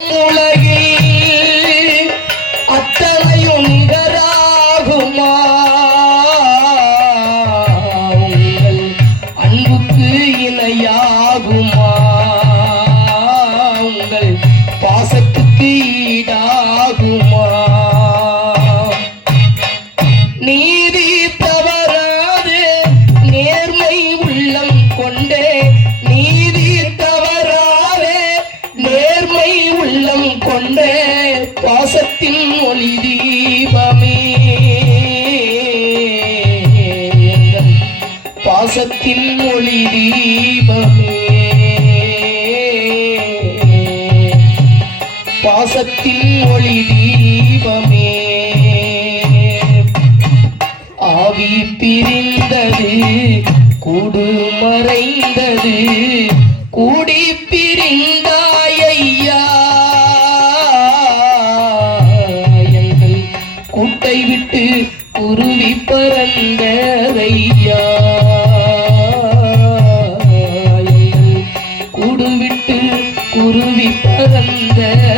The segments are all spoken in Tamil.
உலகில் அத்தனையும் நிகராகுமா உங்கள் அன்புக்கு இணையாகுமா? உங்கள் பாசத்துக்கு ஈடாகுமா? பாசத்தின் ஒளி தீபமே. பாசத்தில் ஒளி தீபமே. ஆவி பிரிந்தது கூடு மறைந்தது கூடி பிரிந்தாயையா பறந்ததையா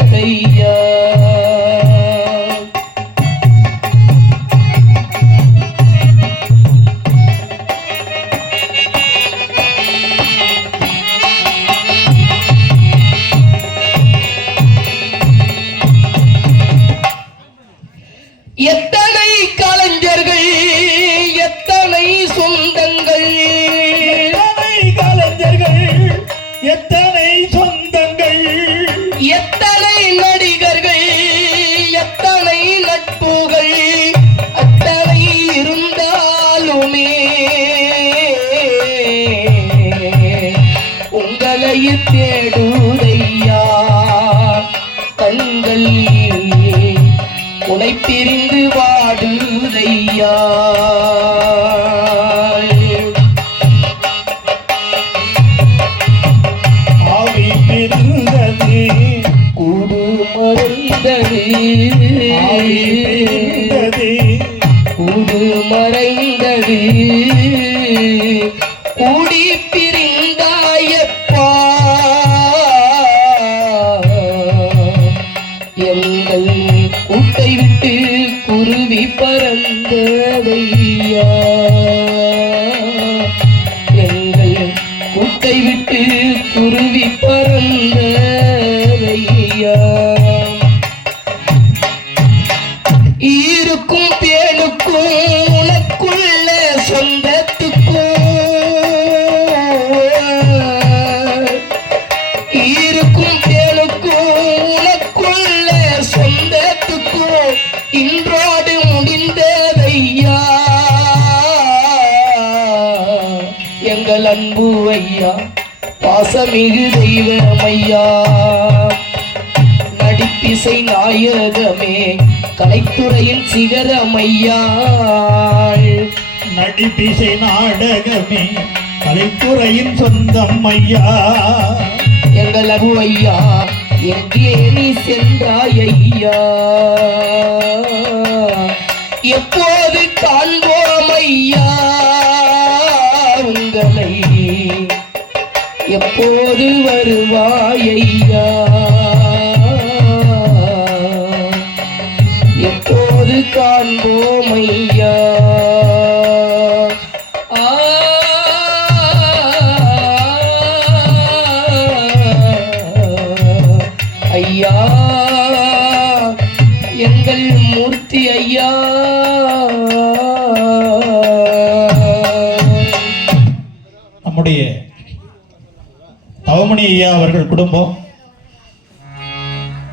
மறைந்தது கூடு மறைந்தது கூடி பிரிந்தாயப்பா எங்கள் கூட்டை விட்டு குருவி பறந்ததையா. உனக்குள்ள சொந்தத்துக்கும் இருக்கும் தேனுக்கும் உனக்குள்ள சொந்தத்துக்கும் இன்றோடு முடிந்ததையா? எங்கள் அன்பு ஐயா பாசமிகு தெய்வமையா நடிப்பிசை நாயகமே கலைத்துறையின் சிகரமையா நடிப்பிசை நாடகமே கலைத்துறையின் சொந்தம் ஐயா எங்கள் அபு ஐயா எங்கே நீ சென்றாய் ஐயா எப்போது காண்போம் ஐயா உங்களை எப்போது வருவாய் ஐயா காண்போம் ஐயா ஐயா எங்கள் மூர்த்தி ஐயா. நம்முடைய தவமணி ஐயா அவர்கள் குடும்பம்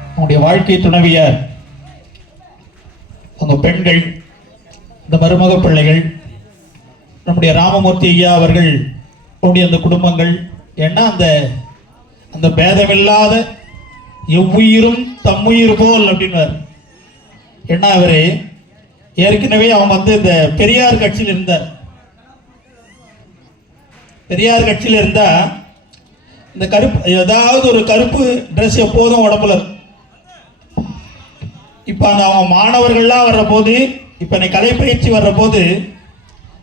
நம்முடைய வாழ்க்கை துணைவியார் அந்த பெண்கள் இந்த மருமக பிள்ளைகள் நம்முடைய ராமமூர்த்தி ஐயா அவர்கள் உடைய அந்த குடும்பங்கள் ஏன்னா அந்த அந்த பேதமில்லாத எவ்வுயிரும் தம்முயிர் போல் அப்படின்வார் ஏன்னா அவரு ஏற்கனவே அவன் வந்து இந்த பெரியார் கட்சியில் இருந்தார் பெரியார் கட்சியில் இருந்தா இந்த கருப்பு ஏதாவது ஒரு கருப்பு ட்ரெஸ் எப்போதும் உடம்புல இருக்கும். இப்போ அந்த அவன் மாணவர்கள்லாம் வர்ற போது இப்போ இன்னைக்கு கலைப்பயிற்சி வர்ற போது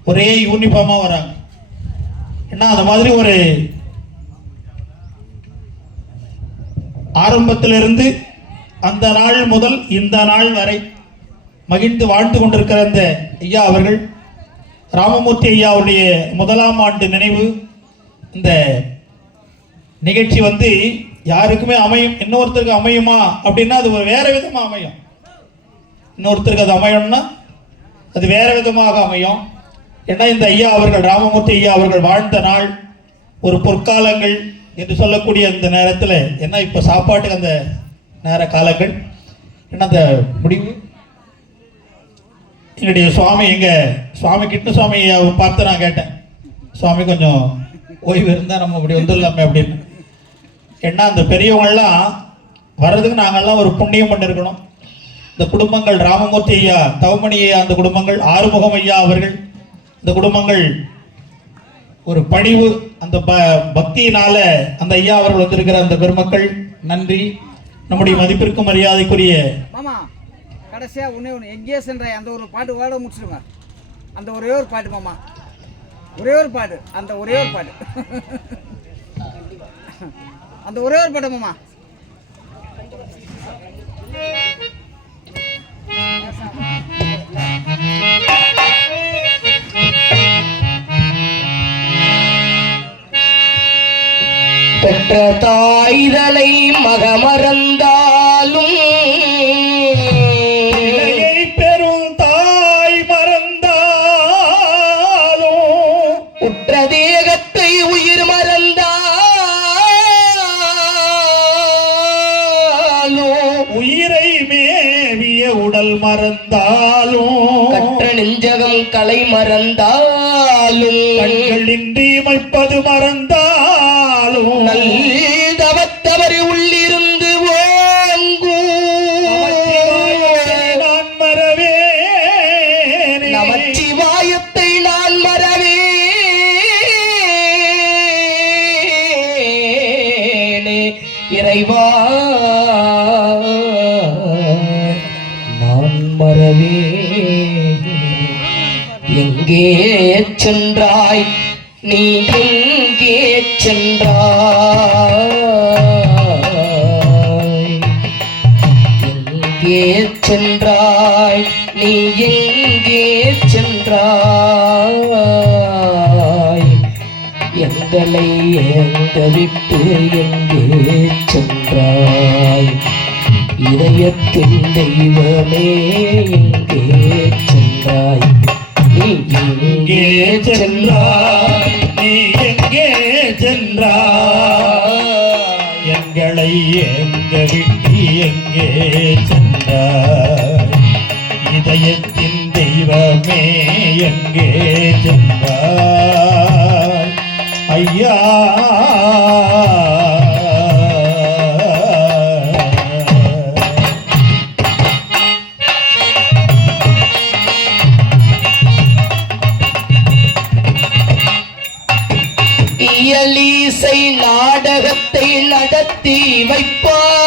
ஒரே யூனிஃபார்மாக வராங்க. ஏன்னா அந்த மாதிரி ஒரு ஆரம்பத்திலிருந்து அந்த நாள் முதல் இந்த நாள் வரை மகிழ்ந்து வாழ்ந்து கொண்டிருக்கிற அந்த ஐயா அவர்கள் ராமமூர்த்தி ஐயாவுடைய முதலாம் ஆண்டு நினைவு இந்த நிகழ்ச்சி வந்து யாருக்குமே அமையும் இன்னொருத்தருக்கு அமையுமா அப்படின்னா அது ஒரு வேற விதமாக அமையும். இன்னொருத்தருக்கு அது அமையணும்னா அது வேற விதமாக அமையும். ஏன்னா இந்த ஐயா அவர்கள் ராமமூர்த்தி ஐயா அவர்கள் வாழ்ந்த நாள் ஒரு பொற்காலங்கள் என்று சொல்லக்கூடிய அந்த நேரத்தில் என்ன இப்போ சாப்பாட்டுக்கு அந்த நேர காலங்கள் என்ன அந்த முடிவு? என்னுடைய சுவாமி எங்க சுவாமி கிருஷ்ண சுவாமி ஐயாவை பார்த்து நான் கேட்டேன். சுவாமி கொஞ்சம் ஓய்வு இருந்தால் நம்ம இப்படி வந்துடலாமே அப்படின்னு. ஏன்னா அந்த பெரியவங்கள்லாம் வர்றதுக்கு நாங்கள்லாம் ஒரு புண்ணியம் பண்ணிருக்கணும். இந்த குடும்பங்கள் ராமமூர்த்தி ஐயா தவமணி ஐயா அந்த குடும்பங்கள் ஆறுமுகம் ஐயா அவர்கள் இந்த குடும்பங்கள் ஒரு பணிவு அந்த ப பக்தியினால அந்த ஐயா அவர்கள் வந்திருக்கிற அந்த பெருமக்கள் நன்றி. நம்முடைய மதிப்பிற்கும் மரியாதைக்குரிய மாமா கடைசியா உன்னே ஒன்று எங்கேயே சென்றாய் அந்த ஒரு பாட்டு வாட முடிச்சிருங்க அந்த ஒரே ஒரு பாட்டு மாமா. ஒரே ஒரு பாட்டு அந்த ஒரே ஒரு பாட்டு. அந்த ஒரே ஒரு பாட்டு மாமா. பெற்ற தாய்தலை மகமறந்தாலும் பெரும் தாய் மறந்தாலும் உற்ற தேகத்தை உயிர் மறந்தாலும் உயிரை மேவிய உடல் மறந்தாலும் கற்ற நெஞ்சகம் கலை கண்களின்றி கண்களின்றி இமைப்பது மறந்தாலும் எங்கே சென்றாய்? நீ எங்கே சென்றாய்? எங்கே சென்றாய்? நீ எங்கே சென்றாய்? எங்களை எங்க எங்கே சென்றாய்? இதயத்தின் தெய்வமே எங்கே சென்றாய்? எங்கே சென்றாய்? நீ எங்கே சென்றாய்? எங்களை எங்க விட்டு எங்கே சென்றாய்? இதயத்தின் தெய்வமே எங்கே சென்றாய்? ஐயா நாடகத்தை நடத்தி வைப்பாய்